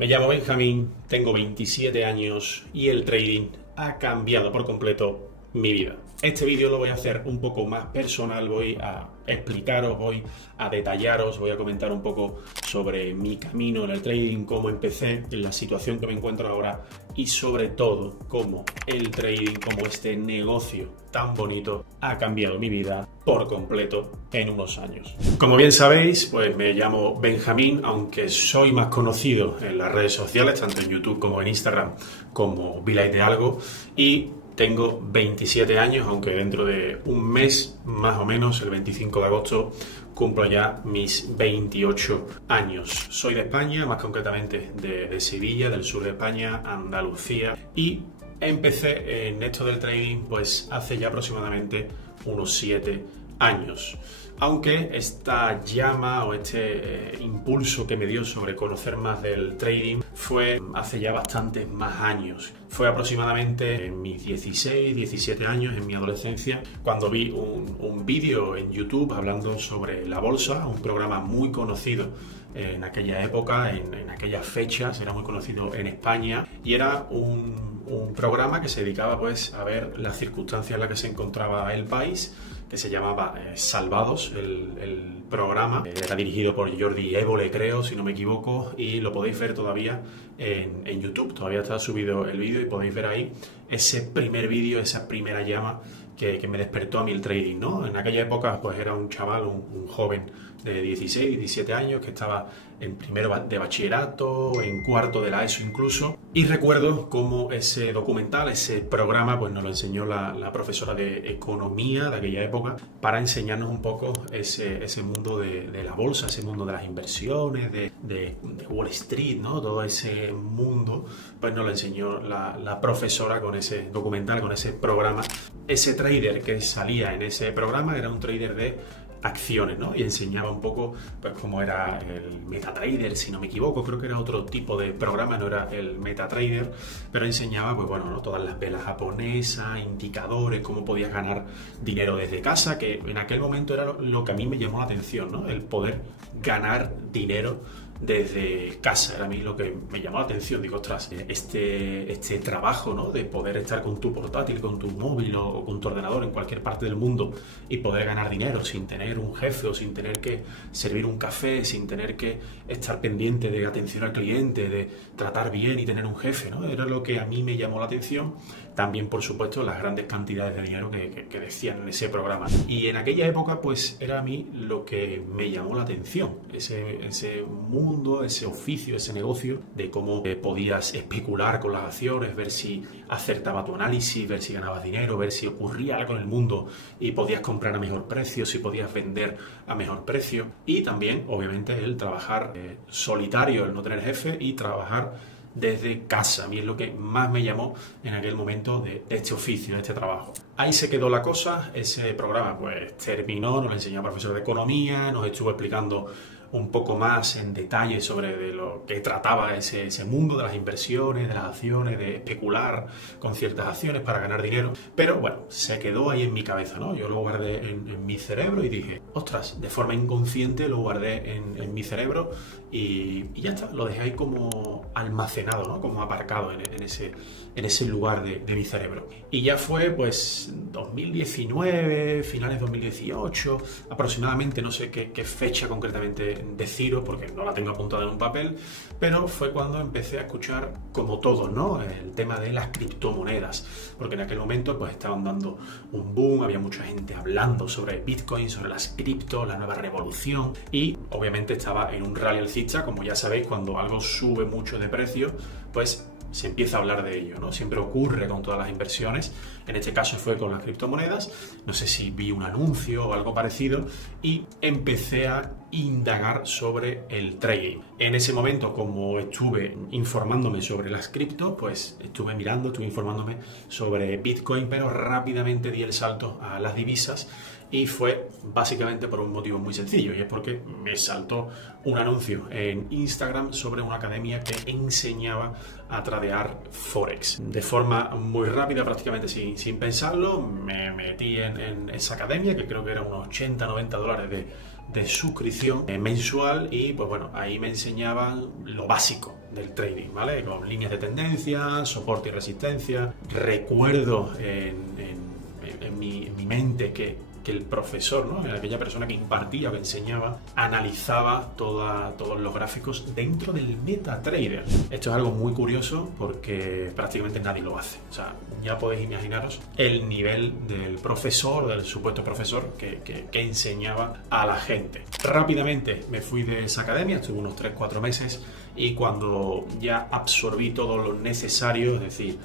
Me llamo Benjamín, tengo 27 años y el trading ha cambiado por completo mi vida. Este vídeo lo voy a hacer un poco más personal, voy a explicaros, voy a detallaros, voy a comentar un poco sobre mi camino en el trading, cómo empecé, en la situación que me encuentro ahora y sobre todo cómo el trading, cómo este negocio tan bonito ha cambiado mi vida por completo en unos años. Como bien sabéis, pues me llamo Benjamín, aunque soy más conocido en las redes sociales, tanto en YouTube como en Instagram, como Vilay de Algo, y tengo 27 años, aunque dentro de un mes, más o menos, el 25 de agosto, cumplo ya mis 28 años. Soy de España, más concretamente de Sevilla, del sur de España, Andalucía, y empecé en esto del trading pues hace ya aproximadamente unos 7 años. Aunque esta llama o este impulso que me dio sobre conocer más del trading fue hace ya bastantes más años. Fue aproximadamente en mis 16, 17 años, en mi adolescencia, cuando vi un vídeo en YouTube hablando sobre la bolsa, un programa muy conocido en aquella época, en aquellas fechas, era muy conocido en España, y era un programa que se dedicaba pues a ver las circunstancias en las que se encontraba el país, que se llamaba Salvados, el programa. Era dirigido por Jordi Évole, creo, si no me equivoco, y lo podéis ver todavía en YouTube. Todavía está subido el vídeo y podéis ver ahí ese primer vídeo, esa primera llama que me despertó a mí el trading, ¿no? En aquella época pues era un chaval, un joven de 16, 17 años que estaba en primero de bachillerato, en cuarto de la ESO incluso, y recuerdo cómo ese documental, ese programa, pues nos lo enseñó la profesora de economía de aquella época para enseñarnos un poco ese mundo de la bolsa, ese mundo de las inversiones, de Wall Street, ¿no? Todo ese mundo, pues nos lo enseñó la profesora con ese documental, con ese programa. Ese trader que salía en ese programa era un trader de acciones, ¿no? Y enseñaba un poco pues cómo era el MetaTrader, si no me equivoco, creo que era otro tipo de programa, no era el MetaTrader, pero enseñaba pues bueno, ¿no? Todas las velas japonesas, indicadores, cómo podías ganar dinero desde casa, que en aquel momento era lo que a mí me llamó la atención, ¿no? El poder ganar dinero desde casa, era a mí lo que me llamó la atención. Digo, ostras, este trabajo, ¿no? De poder estar con tu portátil, con tu móvil o con tu ordenador en cualquier parte del mundo y poder ganar dinero sin tener un jefe o sin tener que servir un café, sin tener que estar pendiente de atención al cliente, de tratar bien y tener un jefe, ¿no? Era lo que a mí me llamó la atención. También, por supuesto, las grandes cantidades de dinero que decían en ese programa. Y en aquella época, pues, era a mí lo que me llamó la atención. Ese mundo, ese oficio, ese negocio de cómo podías especular con las acciones, ver si acertaba tu análisis, ver si ganabas dinero, ver si ocurría algo en el mundo y podías comprar a mejor precio, si podías vender a mejor precio. Y también, obviamente, el trabajar solitario, el no tener jefe y trabajar desde casa. A mí es lo que más me llamó en aquel momento de este oficio, de este trabajo. Ahí se quedó la cosa, ese programa pues terminó, nos lo enseñó el profesor de economía, nos estuvo explicando un poco más en detalle sobre de lo que trataba ese mundo de las inversiones, de las acciones, de especular con ciertas acciones para ganar dinero. Pero bueno, se quedó ahí en mi cabeza, ¿no? Yo lo guardé en mi cerebro y dije, ostras, de forma inconsciente lo guardé en mi cerebro y ya está, lo dejé ahí como almacenado, ¿no? Como aparcado en ese lugar de mi cerebro. Y ya fue pues 2019, finales 2018, aproximadamente, no sé qué fecha concretamente deciros porque no la tengo apuntada en un papel, pero fue cuando empecé a escuchar, como todos, ¿no? El tema de las criptomonedas, porque en aquel momento pues estaban dando un boom, había mucha gente hablando sobre Bitcoin, sobre las criptos, la nueva revolución, y obviamente estaba en un rally alcista. Como ya sabéis, cuando algo sube mucho de precio, pues se empieza a hablar de ello, ¿no? Siempre ocurre con todas las inversiones. En este caso fue con las criptomonedas. No sé si vi un anuncio o algo parecido y empecé a indagar sobre el trading. En ese momento, como estuve informándome sobre las criptos, pues estuve informándome sobre Bitcoin, pero rápidamente di el salto a las divisas. Y fue básicamente por un motivo muy sencillo, y es porque me saltó un anuncio en Instagram sobre una academia que enseñaba a tradear Forex. De forma muy rápida, prácticamente sin pensarlo, me metí en esa academia, que creo que eran unos 80-90 dólares de suscripción mensual y pues bueno, ahí me enseñaban lo básico del trading, ¿vale? Con líneas de tendencia, soporte y resistencia. Recuerdo en mi mente que el profesor, ¿no? Aquella persona que impartía o que enseñaba, analizaba todos los gráficos dentro del MetaTrader. Esto es algo muy curioso porque prácticamente nadie lo hace. O sea, ya podéis imaginaros el nivel del profesor, del supuesto profesor que enseñaba a la gente. Rápidamente me fui de esa academia, estuve unos 3-4 meses y cuando ya absorbí todo lo necesario, es decir,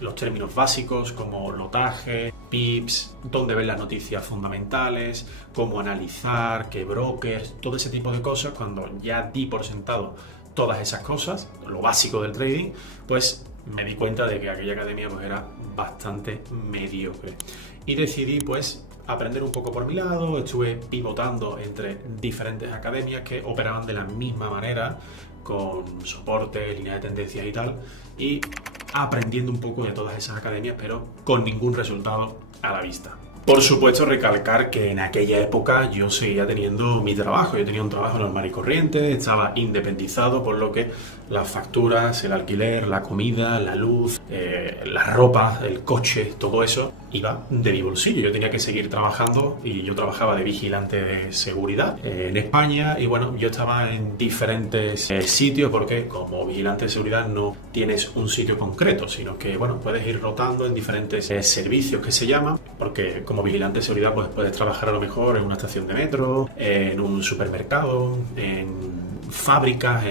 los términos básicos como lotaje, pips, dónde ver las noticias fundamentales, cómo analizar, qué brokers, todo ese tipo de cosas, cuando ya di por sentado todas esas cosas, lo básico del trading, pues me di cuenta de que aquella academia pues era bastante mediocre. Y decidí pues aprender un poco por mi lado, estuve pivotando entre diferentes academias que operaban de la misma manera, con soporte, línea de tendencias y tal, y aprendiendo un poco de todas esas academias, pero con ningún resultado a la vista. Por supuesto, recalcar que en aquella época yo seguía teniendo mi trabajo. Yo tenía un trabajo normal y corriente, estaba independizado, por lo que las facturas, el alquiler, la comida, la luz, la ropa, el coche, todo eso iba de mi bolsillo. Yo tenía que seguir trabajando y yo trabajaba de vigilante de seguridad en España y bueno, yo estaba en diferentes sitios porque como vigilante de seguridad no tienes un sitio concreto, sino que bueno, puedes ir rotando en diferentes servicios que se llaman, porque como vigilante de seguridad pues puedes trabajar a lo mejor en una estación de metro, en un supermercado, en fábricas,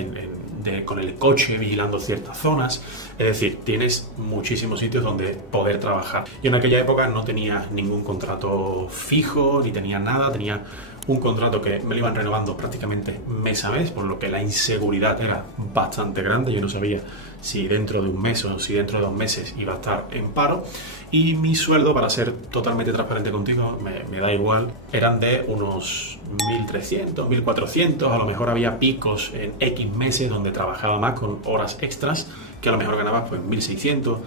con el coche vigilando ciertas zonas. Es decir, tienes muchísimos sitios donde poder trabajar. Yo en aquella época no tenía ningún contrato fijo, ni tenía nada, tenía un contrato que me lo iban renovando prácticamente mes a mes, por lo que la inseguridad era bastante grande. Yo no sabía si dentro de un mes o si dentro de 2 meses iba a estar en paro. Y mi sueldo, para ser totalmente transparente contigo, me da igual, eran de unos 1.300, 1.400, a lo mejor había picos en X meses donde trabajaba más con horas extras, que a lo mejor ganaba pues 1.600,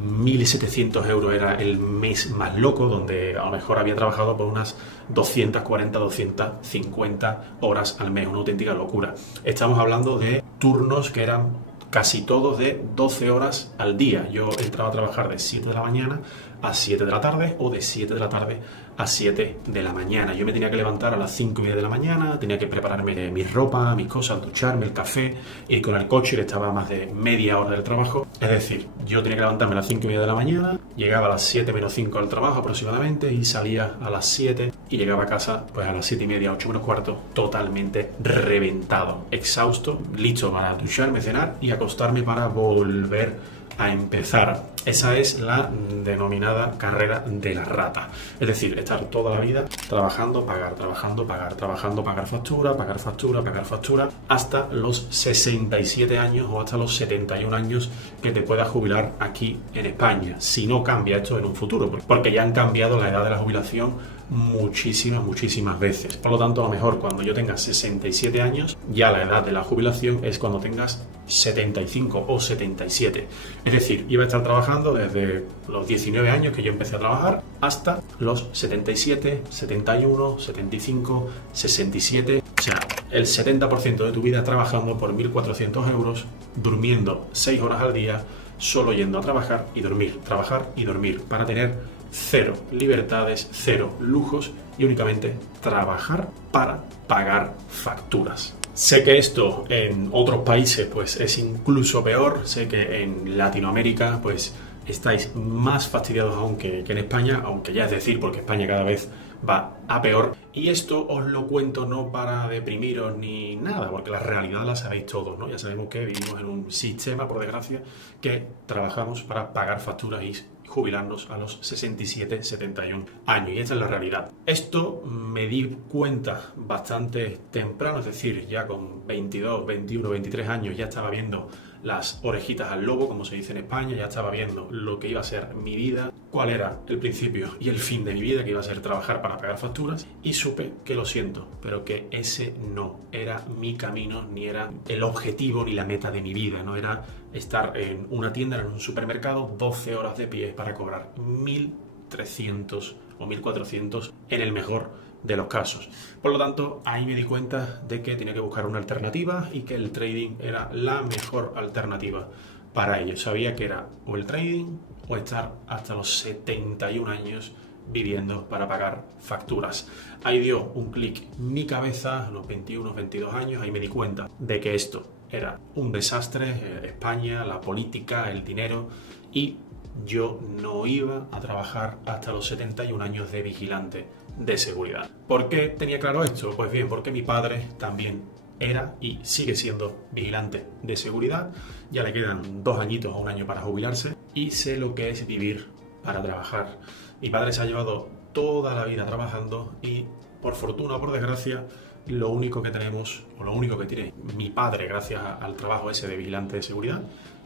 1.700 euros era el mes más loco, donde a lo mejor había trabajado por unas 240, 250 horas al mes, una auténtica locura. Estamos hablando de turnos que eran casi todos de 12 horas al día. Yo entraba a trabajar de 7 de la mañana a 7 de la tarde o de 7 de la tarde a 7 de la mañana. Yo me tenía que levantar a las 5:30 de la mañana, tenía que prepararme mi ropa, mis cosas, ducharme, el café, y con el coche que estaba a más de media hora del trabajo. Es decir, yo tenía que levantarme a las 5:30 de la mañana, llegaba a las 7 menos 5 al trabajo aproximadamente y salía a las 7 y llegaba a casa pues a las 7:30, 8 menos cuarto, totalmente reventado, exhausto, listo para ducharme, cenar y acostarme para volver a empezar. Esa es la denominada carrera de la rata. Es decir, estar toda la vida trabajando, pagar, trabajando, pagar, trabajando, pagar factura, pagar factura, pagar factura, hasta los 67 años o hasta los 71 años que te puedas jubilar aquí en España, si no cambia esto en un futuro, porque ya han cambiado la edad de la jubilación muchísimas veces. Por lo tanto, a lo mejor cuando yo tenga 67 años, ya la edad de la jubilación es cuando tengas 75 o 77. Es decir, iba a estar trabajando desde los 19 años que yo empecé a trabajar hasta los 77, 71, 75, 67. O sea, el 70% de tu vida trabajando por 1.400 euros, durmiendo 6 horas al día, solo yendo a trabajar y dormir, para tener 0 libertades, 0 lujos y únicamente trabajar para pagar facturas. Sé que esto en otros países pues es incluso peor, sé que en Latinoamérica pues estáis más fastidiados aún que en España, aunque ya es decir, porque España cada vez va a peor. Y esto os lo cuento no para deprimiros ni nada, porque la realidad la sabéis todos, ¿no? Ya sabemos que vivimos en un sistema, por desgracia, que trabajamos para pagar facturas y jubilarnos a los 67, 71 años. Y esta es la realidad. Esto me di cuenta bastante temprano, es decir, ya con 22, 21, 23 años ya estaba viendo las orejitas al lobo, como se dice en España, ya estaba viendo lo que iba a ser mi vida, cuál era el principio y el fin de mi vida, que iba a ser trabajar para pagar facturas, y supe que lo siento, pero que ese no era mi camino, ni era el objetivo ni la meta de mi vida, no era estar en una tienda, en un supermercado, 12 horas de pie para cobrar 1.300 o 1.400 en el mejor de los casos. Por lo tanto, ahí me di cuenta de que tenía que buscar una alternativa y que el trading era la mejor alternativa para ello. Sabía que era o el trading o estar hasta los 71 años viviendo para pagar facturas. Ahí dio un clic mi cabeza, a los 21, 22 años, ahí me di cuenta de que esto era un desastre, España, la política, el dinero, y yo no iba a trabajar hasta los 71 años de vigilante de seguridad. ¿Por qué tenía claro esto? Pues bien, porque mi padre también era y sigue siendo vigilante de seguridad. Ya le quedan 2 añitos o 1 año para jubilarse y sé lo que es vivir para trabajar. Mi padre se ha llevado toda la vida trabajando y, por fortuna o por desgracia, lo único que tenemos, o lo único que tiene mi padre gracias al trabajo ese de vigilante de seguridad,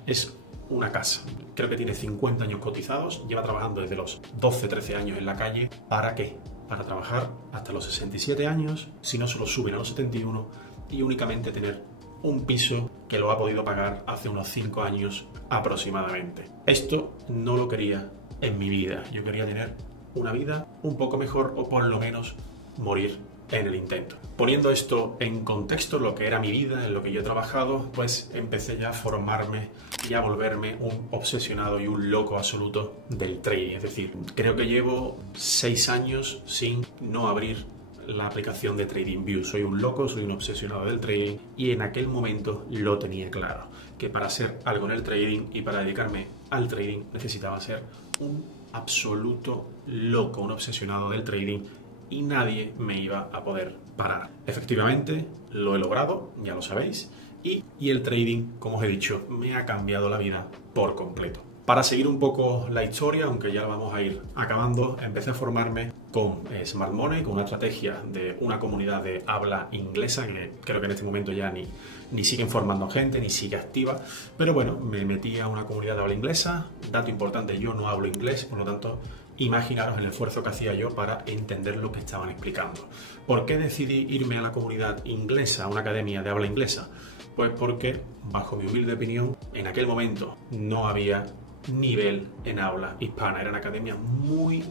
es una casa. Creo que tiene 50 años cotizados, lleva trabajando desde los 12, 13 años en la calle. ¿Para qué? Para trabajar hasta los 67 años, si no se lo suben a los 71, y únicamente tener un piso que lo ha podido pagar hace unos 5 años aproximadamente. Esto no lo quería en mi vida. Yo quería tener una vida un poco mejor o por lo menos morir en el intento. Poniendo esto en contexto, lo que era mi vida, en lo que yo he trabajado, pues empecé ya a formarme y a volverme un obsesionado y un loco absoluto del trading. Es decir, creo que llevo 6 años sin no abrir la aplicación de TradingView. Soy un loco, soy un obsesionado del trading y en aquel momento lo tenía claro, que para hacer algo en el trading y para dedicarme al trading necesitaba ser un absoluto loco, un obsesionado del trading, y nadie me iba a poder parar. Efectivamente, lo he logrado, ya lo sabéis, y el trading, como os he dicho, me ha cambiado la vida por completo. Para seguir un poco la historia, aunque ya la vamos a ir acabando, empecé a formarme con Smart Money, con una estrategia de una comunidad de habla inglesa, que creo que en este momento ya ni siguen formando gente, ni sigue activa, pero bueno, me metí a una comunidad de habla inglesa. Dato importante, yo no hablo inglés, por lo tanto, imaginaros el esfuerzo que hacía yo para entender lo que estaban explicando. ¿Por qué decidí irme a la comunidad inglesa, a una academia de habla inglesa? Pues porque, bajo mi humilde opinión, en aquel momento no había nivel en habla hispana. Eran academias muy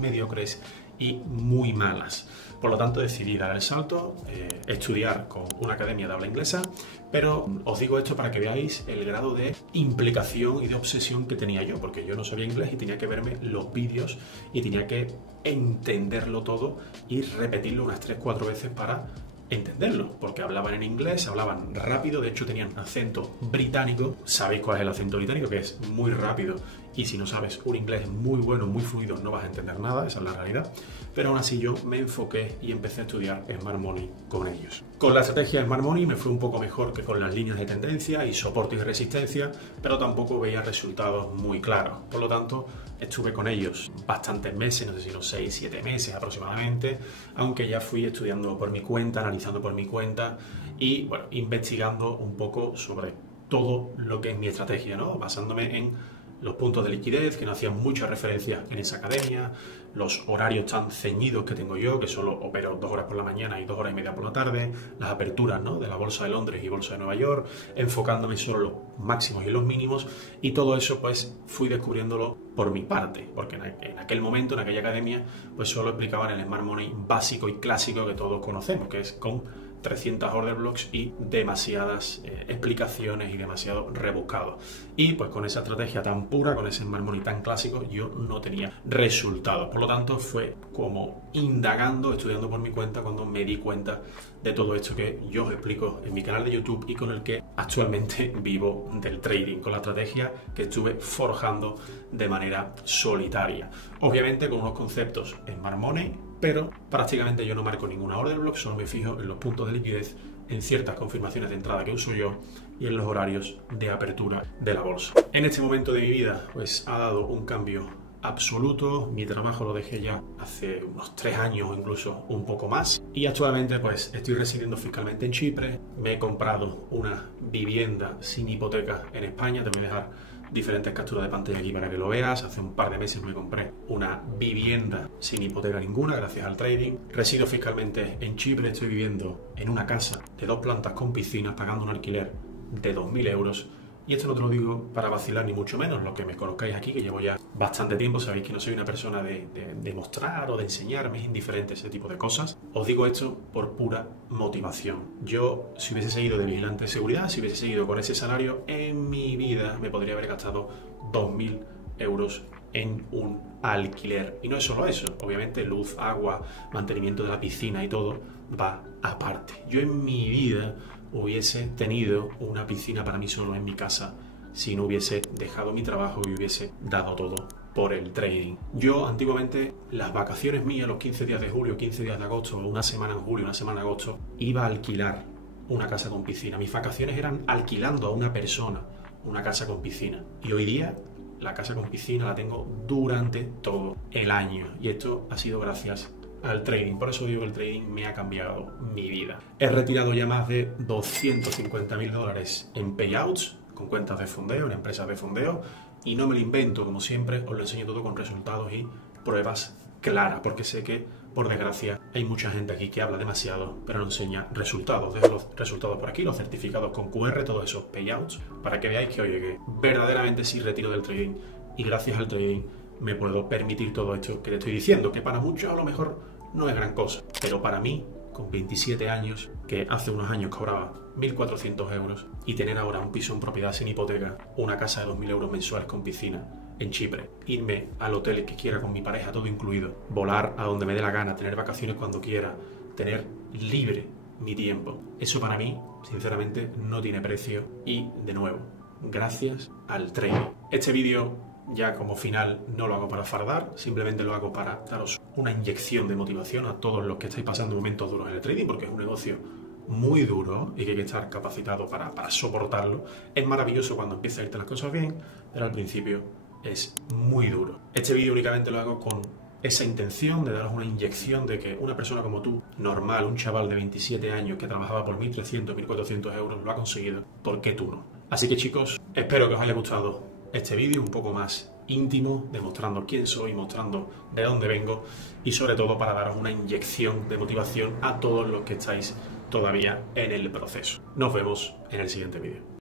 mediocres y muy malas. Por lo tanto, decidí dar el salto, estudiar con una academia de habla inglesa, pero os digo esto para que veáis el grado de implicación y de obsesión que tenía yo, porque yo no sabía inglés y tenía que verme los vídeos y tenía que entenderlo todo y repetirlo unas 3-4 veces para entenderlo, porque hablaban en inglés, hablaban rápido, de hecho tenían un acento británico. ¿Sabéis cuál es el acento británico? Que es muy rápido, y si no sabes un inglés muy bueno, muy fluido, no vas a entender nada, esa es la realidad. Pero aún así yo me enfoqué y empecé a estudiar Smart Money con ellos. Con la estrategia de Smart Money me fue un poco mejor que con las líneas de tendencia y soporte y resistencia, pero tampoco veía resultados muy claros. Por lo tanto, estuve con ellos bastantes meses, no sé si unos 6-7 meses aproximadamente, aunque ya fui estudiando por mi cuenta, analizando por mi cuenta y bueno, investigando un poco sobre todo lo que es mi estrategia, ¿no? Basándome en los puntos de liquidez, que no hacían mucha referencia en esa academia, los horarios tan ceñidos que tengo yo, que solo opero 2 horas por la mañana y 2 horas y media por la tarde, las aperturas, ¿no?, de la Bolsa de Londres y Bolsa de Nueva York, enfocándome solo en los máximos y los mínimos, y todo eso pues fui descubriéndolo por mi parte, porque en aquel momento, en aquella academia, pues solo explicaban el Smart Money básico y clásico que todos conocemos, que es con 300 order blocks y demasiadas explicaciones y demasiado rebuscado. Y pues con esa estrategia tan pura, con ese Smart Money tan clásico, yo no tenía resultados. Por lo tanto, fue como indagando, estudiando por mi cuenta, cuando me di cuenta de todo esto que yo os explico en mi canal de YouTube y con el que actualmente vivo del trading, con la estrategia que estuve forjando de manera solitaria. Obviamente con unos conceptos en Smart Money, pero prácticamente yo no marco ninguna order block, solo me fijo en los puntos de liquidez, en ciertas confirmaciones de entrada que uso yo y en los horarios de apertura de la bolsa. En este momento de mi vida pues ha dado un cambio absoluto. Mi trabajo lo dejé ya hace unos 3 años o incluso un poco más, y actualmente pues estoy residiendo fiscalmente en Chipre. Me he comprado una vivienda sin hipoteca en España. Te voy a dejar diferentes capturas de pantalla aquí para que lo veas. Hace un par de meses me compré una vivienda sin hipoteca ninguna gracias al trading. Resido fiscalmente en Chipre, estoy viviendo en una casa de 2 plantas con piscina, pagando un alquiler de 2.000 euros Y esto no te lo digo para vacilar ni mucho menos. Los que me conozcáis aquí, que llevo ya bastante tiempo, sabéis que no soy una persona de mostrar o de enseñarme, es indiferente ese tipo de cosas. Os digo esto por pura motivación. Yo, si hubiese seguido de vigilante de seguridad, si hubiese seguido con ese salario, en mi vida me podría haber gastado 2.000 euros en un alquiler. Y no es solo eso, obviamente luz, agua, mantenimiento de la piscina y todo va aparte. Yo en mi vida hubiese tenido una piscina para mí solo en mi casa si no hubiese dejado mi trabajo y hubiese dado todo por el trading. Yo antiguamente, las vacaciones mías, los 15 días de julio, 15 días de agosto, una semana en julio, una semana en agosto, iba a alquilar una casa con piscina. Mis vacaciones eran alquilando a una persona una casa con piscina. Y hoy día la casa con piscina la tengo durante todo el año. Y esto ha sido gracias al trading. Por eso digo que el trading me ha cambiado mi vida. He retirado ya más de 250.000 dólares en payouts, con cuentas de fondeo, en empresas de fondeo, y no me lo invento, como siempre, os lo enseño todo con resultados y pruebas claras, porque sé que, por desgracia, hay mucha gente aquí que habla demasiado, pero no enseña resultados. Dejo los resultados por aquí, los certificados con QR, todos esos payouts, para que veáis que, oye, que verdaderamente sí retiro del trading, y gracias al trading me puedo permitir todo esto que te estoy diciendo, que para muchos a lo mejor no es gran cosa, pero para mí, con 27 años, que hace unos años cobraba 1.400 euros, y tener ahora un piso en propiedad sin hipoteca, una casa de 2.000 euros mensuales con piscina en Chipre, irme al hotel que quiera con mi pareja, todo incluido, volar a donde me dé la gana, tener vacaciones cuando quiera, tener libre mi tiempo, eso para mí, sinceramente, no tiene precio. Y, de nuevo, gracias al trading. Este vídeo, ya como final, no lo hago para fardar, simplemente lo hago para daros una inyección de motivación a todos los que estáis pasando momentos duros en el trading, porque es un negocio muy duro y que hay que estar capacitado para soportarlo. Es maravilloso cuando empieza a irte las cosas bien, pero al principio es muy duro. Este vídeo únicamente lo hago con esa intención de daros una inyección de que una persona como tú, normal, un chaval de 27 años que trabajaba por 1.300, 1.400 euros, lo ha conseguido. ¿Por qué tú no? Así que, chicos, espero que os haya gustado este vídeo un poco más íntimo, demostrando quién soy, mostrando de dónde vengo y sobre todo para daros una inyección de motivación a todos los que estáis todavía en el proceso. Nos vemos en el siguiente vídeo.